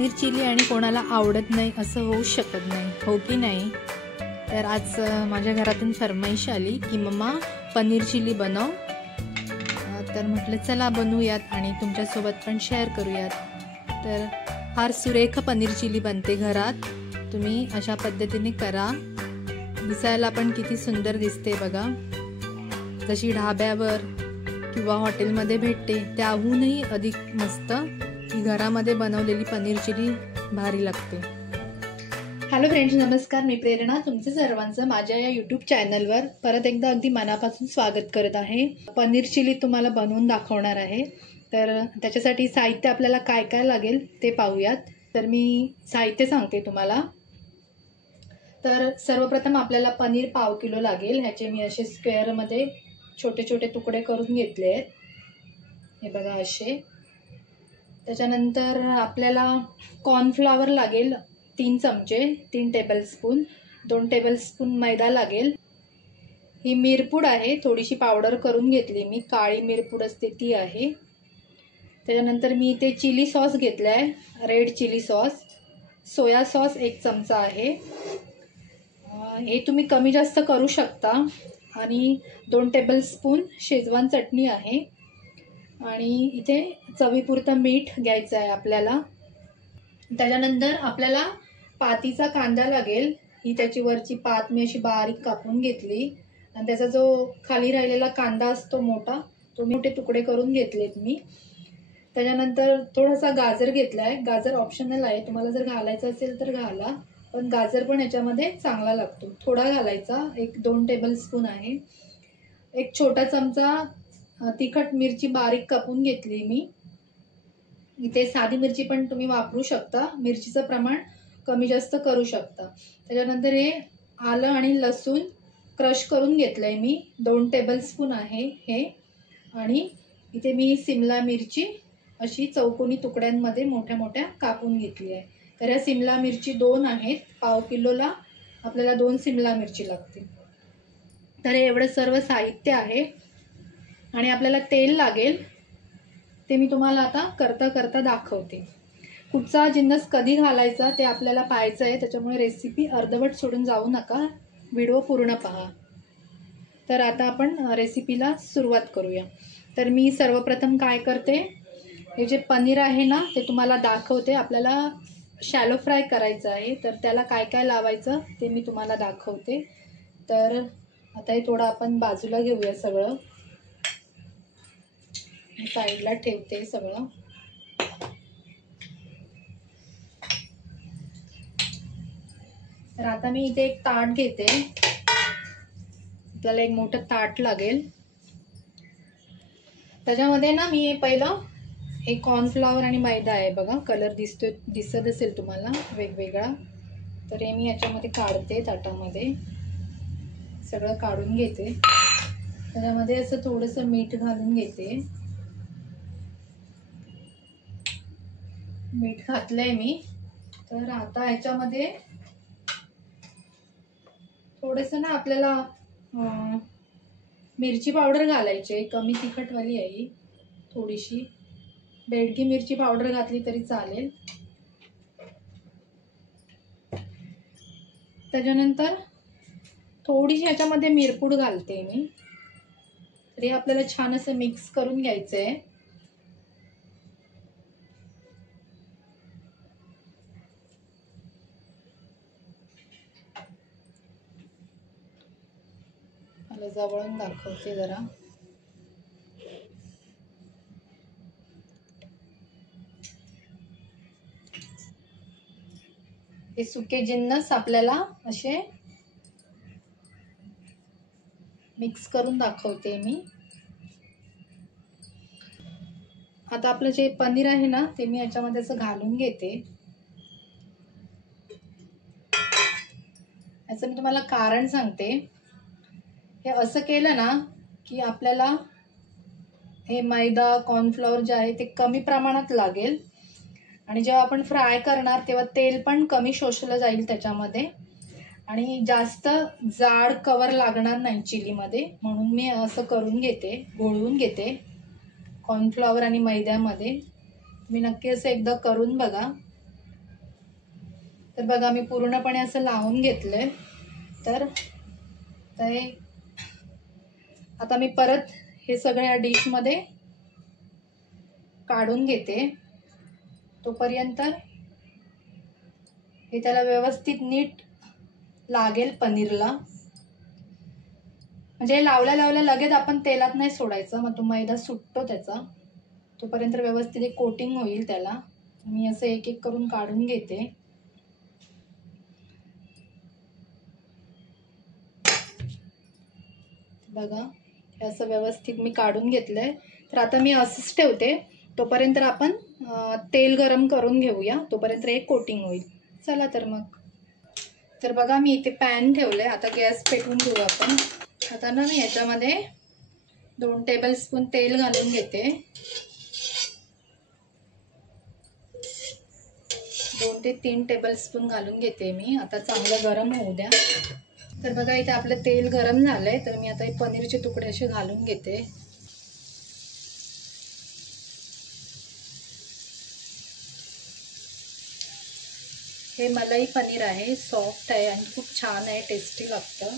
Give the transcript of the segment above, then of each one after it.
Paneer chilli आणि कोणाला आवडत नाही असं होऊ शकत नाही, हो की नाही? तर आज माझ्या घरातून फरमाईश आली की मम्मा पनीर चिली बनव. तर म्हटलं चला बनवूयात आणि तुमच्यासोबत पण शेअर करूयात. तर फार सुरेख पनीर चिली बनते घरात. तुम्ही अशा पद्धतीने करा. दिसायला पण किती सुंदर दिसते बघा. जशी ढाब्यावर किंवा हॉटेलमध्ये भेटते त्याहूनही अधिक मस्त ही घरामध्ये बनवलेली पनीर चिली भारी लागते. हॅलो फ्रेंड्स, नमस्कार. मी प्रेरणा तुमचं सर्वांचं माझ्या या यूट्यूब चॅनलवर परत एकदा अगदी मनापासून स्वागत करत आहे. पनीर चिली तुम्हाला बनवून दाखवणार आहे. तर त्याच्यासाठी साहित्य आपल्याला काय काय लागेल ते पाहूयात. तर मी साहित्य सांगते तुम्हाला. तर सर्वप्रथम आपल्याला पनीर 1/2 किलो लागेल. ह्याचे मी असे स्क्वेअरमध्ये छोटे छोटे तुकडे करून घेतले आहेत, हे बघा असे. त्याच्यानंतर आपल्याला कॉर्नफ्लॉवर लागेल 3 चमचे, 3 टेबलस्पून. 2 टेबलस्पून मैदा लागेल. ही मिरपूड आहे, थोडीशी पावडर करून घेतली मी, काळी मिरपूड असते ती आहे. त्याच्यानंतर मी इथे चिली सॉस घेतला आहे, red chilli sauce. Soya sauce 1 चमचा आहे. हे तुम्ही कमी जास्त करू शकता. आणि 2 टेबलस्पून शेजवान चटणी आहे. आणि इथे चवीपुरतं मीठ घ्यायचं आहे आपल्याला. त्याच्यानंतर आपल्याला पातीचा कांदा लागेल. ही त्याची वरची पात मी अशी बारीक कापून घेतली आणि त्याचा जो खाली राहिलेला कांदा असतो मोठा, तो मोठे तुकडे करून घेतलेत मी. त्याच्यानंतर थोडासा गाजर घेतला आहे. गाजर ऑप्शनल आहे, तुम्हाला जर घालायचं असेल तर घाला, पण गाजर पण याच्यामध्ये चांगला लागतो. थोडा घालायचा, 1-2 टेबलस्पून आहे. 1 छोटा चमचा तिखट मिरची बारीक कापून घेतली मी. इथे साधी मिरची पण तुम्ही वापरू शकता, मिरचीचं प्रमाण कमी जास्त करू शकता. त्याच्यानंतर हे आलं आणि लसूण क्रश करून घेतलंय मी, 2 टेबलस्पून आहे हे. आणि इथे मी सिमला मिरची अशी चौकोनी तुकड्यांमध्ये मोठ्या मोठ्या कापून घेतली आहे. तर या सिमला मिरची 2 आहेत. 1/2 किलोला आपल्याला 2 सिमला मिरची लागतील. तर हे एवढं सर्व साहित्य आहे. आणि आपल्याला तेल लागेल, ते मी तुम्हाला आता करता करता दाखवते. कुठचा जिन्नस कधी घालायचा ते आपल्याला पाहायचं आहे, त्याच्यामुळे रेसिपी अर्धवट सोडून जाऊ नका, व्हिडिओ पूर्ण पहा. तर आता आपण रेसिपीला सुरुवात करूया. तर मी सर्वप्रथम काय करते, हे जे पनीर आहे ना ते तुम्हाला दाखवते. आपल्याला शॅलो फ्राय करायचं आहे, तर त्याला काय काय लावायचं ते मी तुम्हाला दाखवते. तर आता हे थोडं आपण बाजूला घेऊया, सगळं साईडला ठेवते सगळं. तर आता मी इथे एक ताट घेते. आपल्याला एक मोठं ताट लागेल. त्याच्यामध्ये ना मी पहिलं हे कॉर्नफ्लॉवर आणि मैदा आहे बघा, कलर दिसत असेल तुम्हाला वेगवेगळा. तर हे मी याच्यामध्ये काढते, ताटामध्ये सगळं काढून घेते. त्याच्यामध्ये असं थोडंसं मीठ घालून घेते. मीठ घातलंय मी. तर आता ह्याच्यामध्ये थोडंसं ना आपल्याला मिरची पावडर घालायची आहे, कमी तिखटवाली आहे थोडीशी. बेडगी मिरची पावडर घातली तरी चालेल. त्याच्यानंतर थोडीशी ह्याच्यामध्ये मिरपूड घालते मी. तर हे आपल्याला छान असं मिक्स करून घ्यायचं आहे. मला जवळून दाखवते जरा. हे सुके जिन्नस आपल्याला असे मिक्स करून दाखवते मी. आता आपलं जे पनीर आहे ना ते मी याच्यामध्ये असं घालून घेते. याचं मी तुम्हाला कारण सांगते. हे असं केलं ना की आपल्याला हे मैदा कॉर्नफ्लॉवर जे आहे ते कमी प्रमाणात लागेल. आणि जेव्हा आपण फ्राय करणार तेव्हा तेल पण कमी शोषलं जाईल त्याच्यामध्ये. आणि जास्त जाड कवर लागणार नाही चिलीमध्ये, म्हणून मी असं करून घेते, घोळवून घेते कॉर्नफ्लॉवर आणि मैद्यामध्ये. मी नक्की असं एकदा करून बघा. तर बघा मी पूर्णपणे असं लावून घेतलंय. तर आता मी परत हे सगळ्या डिशमध्ये काढून घेते. तोपर्यंत हे त्याला व्यवस्थित नीट लागेल पनीरला. म्हणजे लावल्या लावल्या लगेच आपण तेलात नाही सोडायचं, मग तो मैदा सुटतो त्याचा. तोपर्यंत व्यवस्थित एक कोटिंग होईल त्याला. मी असं एक एक करून काढून घेते. बघा हे असं व्यवस्थित मी काढून घेतलंय. तर आता मी असंच ठेवते. तोपर्यंत आपण तेल गरम करून घेऊया. तोपर्यंत एक कोटिंग होईल. चला तर मग. तर बघा मी इथे पॅन ठेवलंय. आता गॅस पेटवून घेऊ आपण. आता ना मी याच्यामध्ये 2 टेबलस्पून तेल घालून घेते. 2 ते 3 टेबलस्पून घालून घेते मी. आता चांगलं गरम होऊ द्या. तर बघा इथे आपलं तेल गरम झालंय. तर मी आता हे पनीरचे तुकडे असे घालून घेते. हे मलाई पनीर आहे. सॉफ्ट आहे आणि खूप छान आहे. टेस्टी लागतं.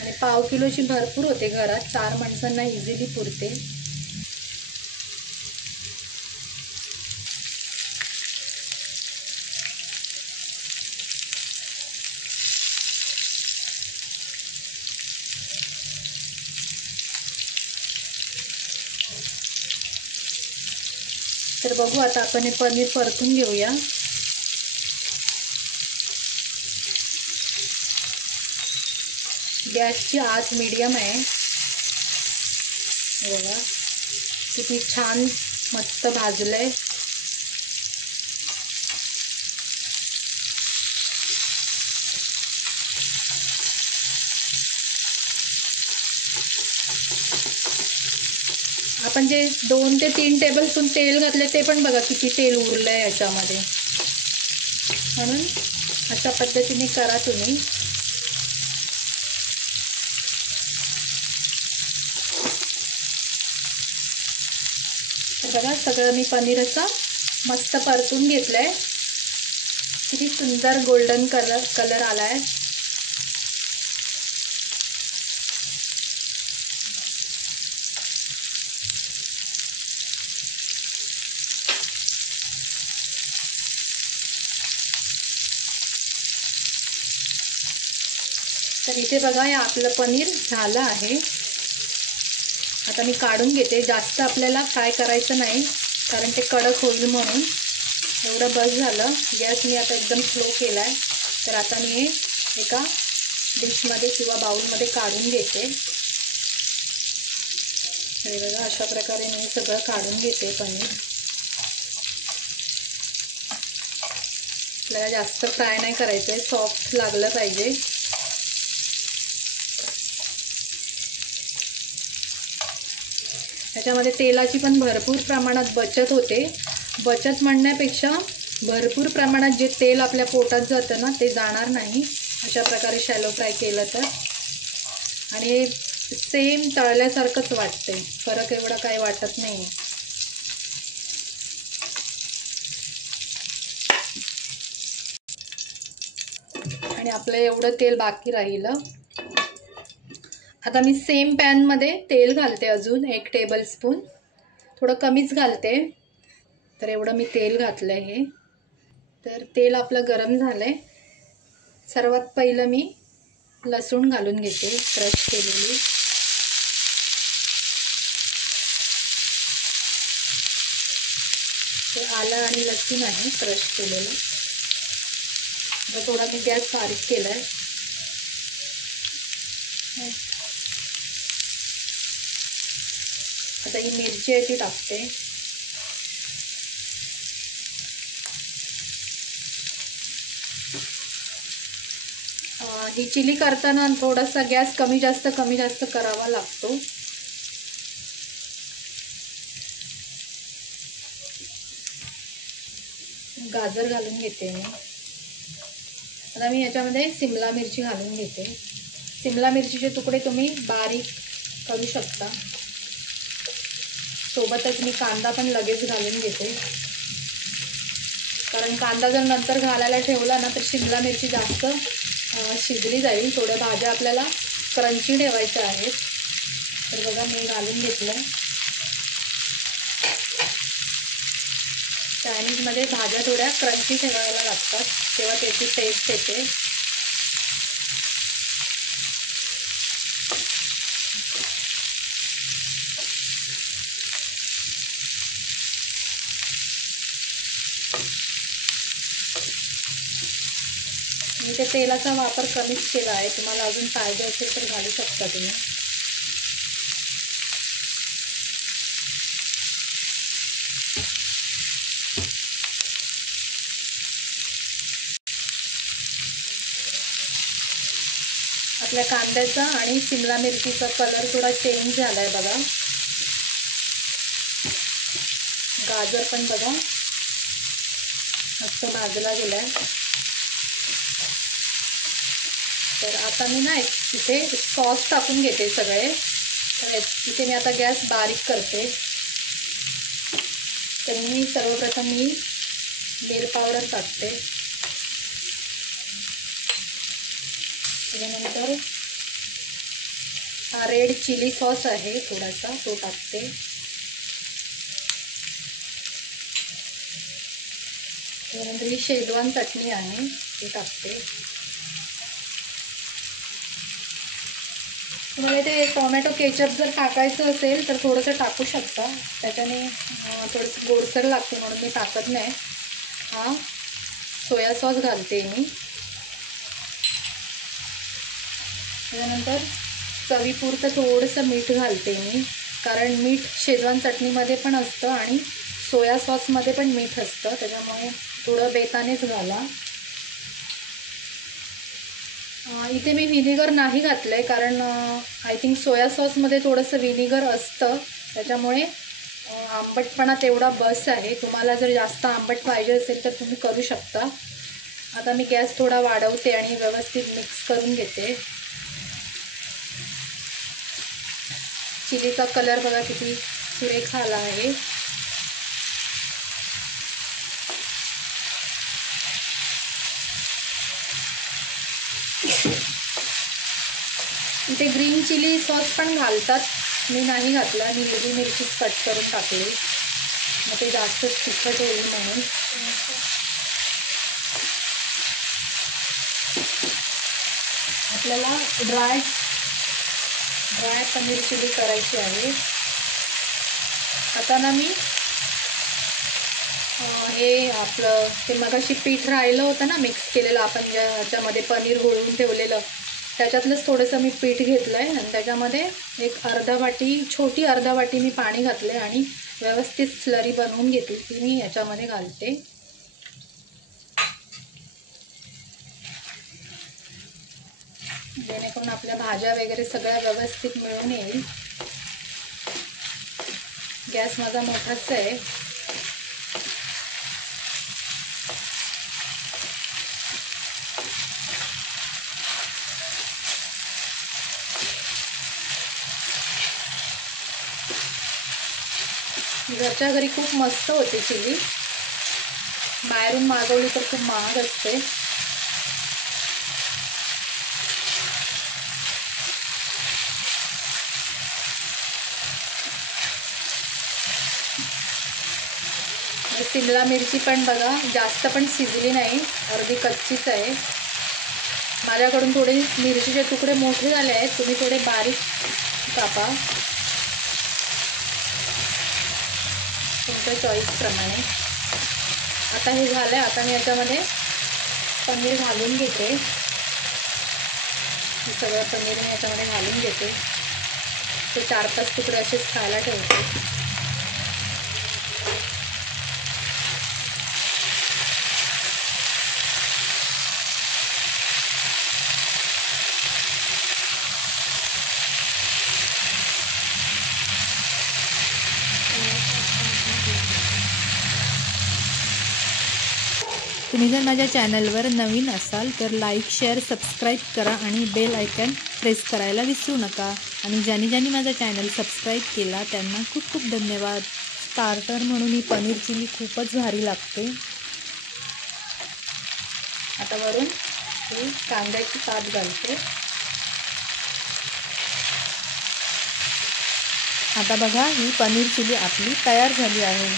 आणि पाव किलोची भरपूर होते घरात. 4 माणसांना इझिली पुरते. तर बघू आता आपण हे पनीर परतून घेऊया. गॅसची आच मीडियम आहे. बघा किती छान मस्त भाजलंय. आपण जे 2 ते 3 टेबलस्पून तेल घातले ते पण बघा किती तेल उरलंय याच्यामध्ये. म्हणून अशा पद्धतीने करा तुम्ही. तर बघा सगळं मी पनीर असं मस्त परतून घेतलंय. किती सुंदर गोल्डन कलर आलाय. तर इथे बघा हे आपलं पनीर झालं आहे. आता मी काढून घेते. जास्त आपल्याला फ्राय करायचं नाही कारण ते कडक होईल म्हणून. एवढं बस झालं. गॅस मी आता एकदम स्लो केला आहे. तर आता मी हे एका डिशमध्ये किंवा बाउलमध्ये काढून घेते. हे बघा अशा प्रकारे मी सगळं काढून घेते पनीर. आपल्याला जास्त फ्राय नाही करायचं आहे. सॉफ्ट लागलं पाहिजे. त्याच्यामध्ये तेलाची पण भरपूर प्रमाणात बचत होते. बचत म्हणण्यापेक्षा भरपूर प्रमाणात जे तेल आपल्या पोटात जातं ना ते जाणार नाही अशा प्रकारे शॅलो फ्राय केलं तर. आणि सेम तळल्यासारखंच वाटते. फरक एवढा काही वाटत नाही. आणि आपलं एवढं तेल बाकी राहिलं. आता मी सेम पॅनमध्ये तेल घालते. अजून 1 टेबलस्पून. थोडं कमीच घालते. तर एवढं मी तेल घातलं आहे. तर तेल आपलं गरम झालं आहे. सर्वात पहिलं मी लसूण घालून घेते क्रश केलेली. ते आलं आणि लसूण आहे क्रश केलेलं. आता थोडा मी गॅस बारीक केला आहे. आता ही मिरची आहे ती टाकते. ही चिली करताना थोडासा गॅस कमी जास्त करावा लागतो. गाजर घालून घेते मी. आता मी याच्यामध्ये शिमला मिरची घालून घेते. शिमला मिरचीचे तुकडे तुम्ही बारीक करू शकता. सोबतच मी कांदा पण लगेच घालून घेते, कारण कांदा जर नंतर घालायला ठेवला ना तर शिमला मिरची जास्त शिजली जाईल. थोड्या भाज्या आपल्याला क्रंची ठेवायच्या आहेत. तर बघा मी घालून घेतलं. चायनीजमध्ये भाज्या थोड्या क्रंची ठेवायला लागतात, तेव्हा त्याची टेस्ट येते. मी ते तेलाचा वापर कमीच केला आहे. तुम्हाला अजून पाहिजे असेल तर घालू शकता तुम्ही. आपल्या कांद्याचा आणि शिमला मिरचीचा कलर थोडा चेंज झाला आहे बघा. गाजर पण बघा मस्त भाजला गेला आहे. तर आता मी ना इथे सॉस टाकून घेते सगळे. तर इथे मी आता गॅस बारीक करते. तर मी सर्वप्रथम मिरची पावडर टाकते. त्यानंतर हा रेड चिली सॉस आहे थोडासा, तो टाकते. त्यानंतर ही शेजवान चटणी आहे ती टाकते. तुम्हाला ते टोमॅटो केचप जर टाकायचं असेल तर थोडंसं टाकू शकता, त्याच्याने थोडंसं गोडसर लागते म्हणून मी टाकत नाही. हा सोया सॉस घालते मी. त्यानंतर चवीपुरतं थोडंसं मीठ घालते मी, कारण मीठ शेजवान चटणीमध्ये पण असतं आणि सोया सॉसमध्ये पण मीठ असतं, त्याच्यामुळे थोडं बेतानेच घाला. इथे मी व्हिनेगर नाही घातलं आहे, कारण आय थिंक सोया सॉसमध्ये थोडंसं व्हिनेगर असतं, त्याच्यामुळे आंबटपणा तेवढा बस आहे. तुम्हाला जर जास्त आंबट पाहिजे असेल तर तुम्ही करू शकता. आता मी गॅस थोडा वाढवते आणि व्यवस्थित मिक्स करून घेते. चिलीचा कलर बघा किती सुरेख आला आहे. इथे ग्रीन चिली सॉस पण घालतात, मी नाही घातला. मी हिरवी मिरचीच कट करून टाकली, मग ते जास्त तिखट होईल म्हणून. आपल्याला ड्राय पनीर चिली करायची आहे. आता ना मी हे आपलं ते मगाशी पीठ राहिलं होतं ना मिक्स केलेलं आपण, ज्याच्यामध्ये पनीर घोळून ठेवलेलं, त्याच्यातलंच थोडंसं मी पीठ घेतलं आहे आणि त्याच्यामध्ये एक छोटी अर्धा वाटी मी पाणी घातलं आहे आणि व्यवस्थित स्लरी बनवून घेतली ती मी याच्यामध्ये घालते. जेणेकरून आपल्या भाज्या वगैरे सगळ्या व्यवस्थित मिळून येईल. गॅस माझा मोठाच आहे. घरच्या घरी खूप मस्त होते चिली, बाहेरून मागवली तर खूप महाग असते. शिमला मिरची पण बघा जास्त पण शिजली नाही, अर्धी कच्चीच आहे. माझ्याकडून थोडे मिरचीचे तुकडे मोठे झाले आहेत, तुम्ही थोडे बारीक कापा तुमच्या चॉईसप्रमाणे. आता हे झालं आहे. आता मी याच्यामध्ये पनीर घालून घेते. हे सगळं पनीर मी याच्यामध्ये घालून घेते. ते 4-5 तुकडे असेच खायला ठेवते. तुम्ही जर माझ्या चॅनलवर नवीन असाल तर लाईक, शेअर, सबस्क्राईब करा आणि बेल आयकॉन प्रेस करायला विसरू नका. आणि ज्यांनी ज्यांनी माझा चॅनल सबस्क्राईब केला त्यांना खूप खूप धन्यवाद. स्टार्टर म्हणून ही पनीर चिली खूपच भारी लागते. आता वरून ही कांद्याची पात घालते. आता बघा, ही पनीर चिली आपली तयार झाली आहे.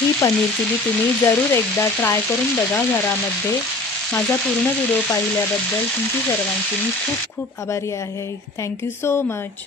ही पनीर चिली तुम्ही जरूर एकदा ट्राय करून बघा घरामध्ये. माझा पूर्ण व्हिडिओ पाहिल्याबद्दल तुमची सर्वांची मी खूप खूप आभारी आहे. Thank you so much.